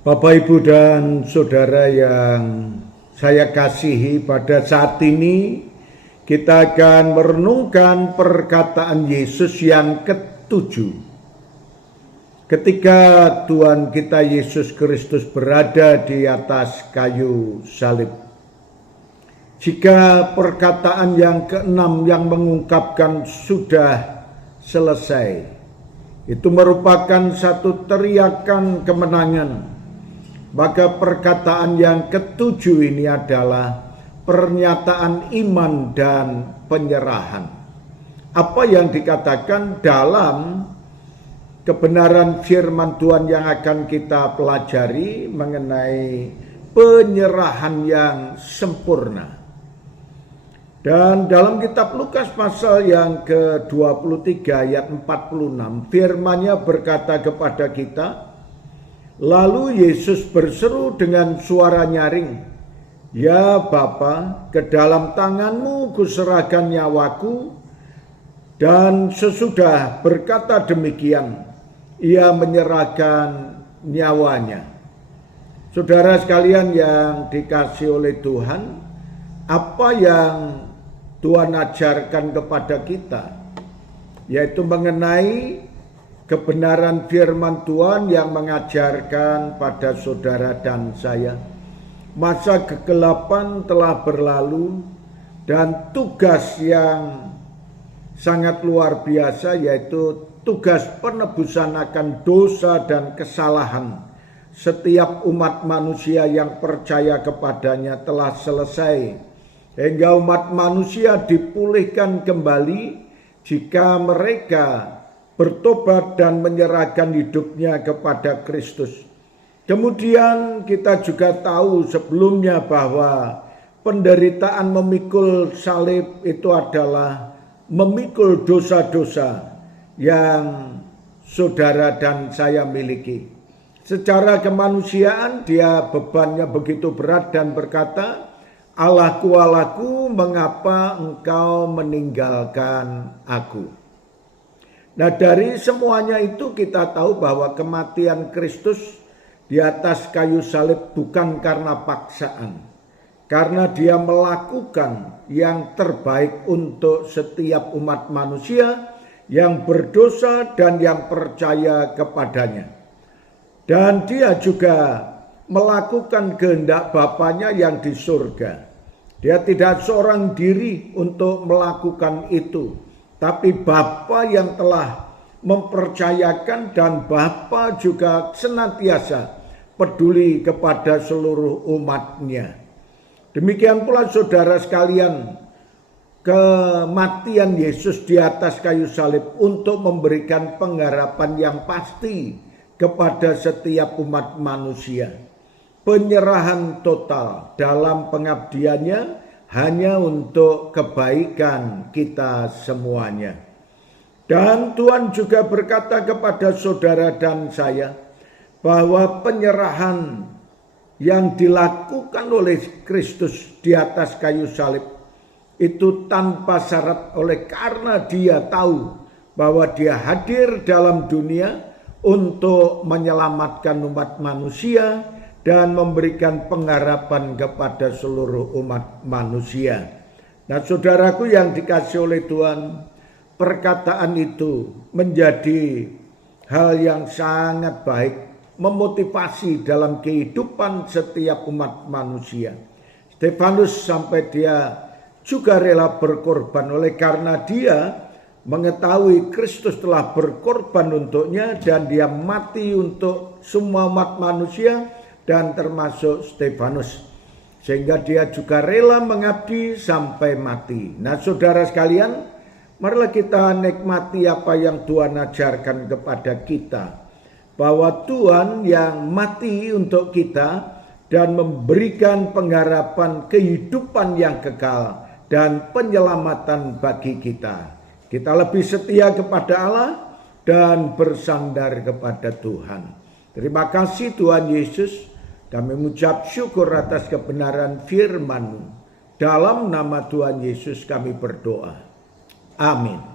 Bapak, Ibu, dan Saudara yang saya kasihi, pada saat ini kita akan merenungkan perkataan Yesus yang ketujuh. Ketika Tuhan kita Yesus Kristus berada di atas kayu salib. Jika perkataan yang keenam yang mengungkapkan sudah selesai, itu merupakan satu teriakan kemenangan. Maka perkataan yang ketujuh ini adalah pernyataan iman dan penyerahan. Apa yang dikatakan dalam kebenaran firman Tuhan yang akan kita pelajari mengenai penyerahan yang sempurna. Dan dalam kitab Lukas pasal yang ke-23 ayat 46, firman-Nya berkata kepada kita, lalu Yesus berseru dengan suara nyaring, "Ya Bapa, ke dalam tangan-Mu kuserahkan nyawaku." Dan sesudah berkata demikian, Ia menyerahkan nyawanya. Saudara sekalian yang dikasihi oleh Tuhan, apa yang Tuhan ajarkan kepada kita, yaitu mengenai kebenaran firman Tuhan yang mengajarkan pada saudara dan saya, masa kegelapan telah berlalu dan tugas yang sangat luar biasa, yaitu tugas penebusan akan dosa dan kesalahan setiap umat manusia yang percaya kepadanya telah selesai, hingga umat manusia dipulihkan kembali jika mereka bertobat dan menyerahkan hidupnya kepada Kristus. Kemudian kita juga tahu sebelumnya bahwa penderitaan memikul salib itu adalah memikul dosa-dosa yang saudara dan saya miliki. Secara kemanusiaan dia bebannya begitu berat dan berkata, "Allahku, Allahku, mengapa engkau meninggalkan aku?" Nah, dari semuanya itu kita tahu bahwa kematian Kristus di atas kayu salib bukan karena paksaan, karena dia melakukan yang terbaik untuk setiap umat manusia yang berdosa dan yang percaya kepadanya. Dan dia juga melakukan kehendak Bapanya yang di surga. Dia tidak seorang diri untuk melakukan itu, tapi Bapa yang telah mempercayakan, dan Bapa juga senantiasa peduli kepada seluruh umatnya. Demikian pula saudara sekalian, kematian Yesus di atas kayu salib untuk memberikan pengharapan yang pasti kepada setiap umat manusia. Penyerahan total dalam pengabdiannya hanya untuk kebaikan kita semuanya. Dan Tuhan juga berkata kepada saudara dan saya bahwa penyerahan yang dilakukan oleh Kristus di atas kayu salib itu tanpa syarat, oleh karena dia tahu bahwa dia hadir dalam dunia untuk menyelamatkan umat manusia dan memberikan pengharapan kepada seluruh umat manusia. Nah, saudaraku yang dikasihi oleh Tuhan, perkataan itu menjadi hal yang sangat baik, memotivasi dalam kehidupan setiap umat manusia. Stefanus sampai dia juga rela berkorban oleh karena dia mengetahui Kristus telah berkorban untuknya dan dia mati untuk semua umat manusia dan termasuk Stefanus, sehingga dia juga rela mengabdi sampai mati. Nah, saudara sekalian, marilah kita nikmati apa yang Tuhan ajarkan kepada kita, bahwa Tuhan yang mati untuk kita dan memberikan pengharapan kehidupan yang kekal dan penyelamatan bagi kita. Kita lebih setia kepada Allah dan bersandar kepada Tuhan. Terima kasih Tuhan Yesus. Kami mengucap syukur atas kebenaran firman-Mu. Dalam nama Tuhan Yesus kami berdoa. Amin.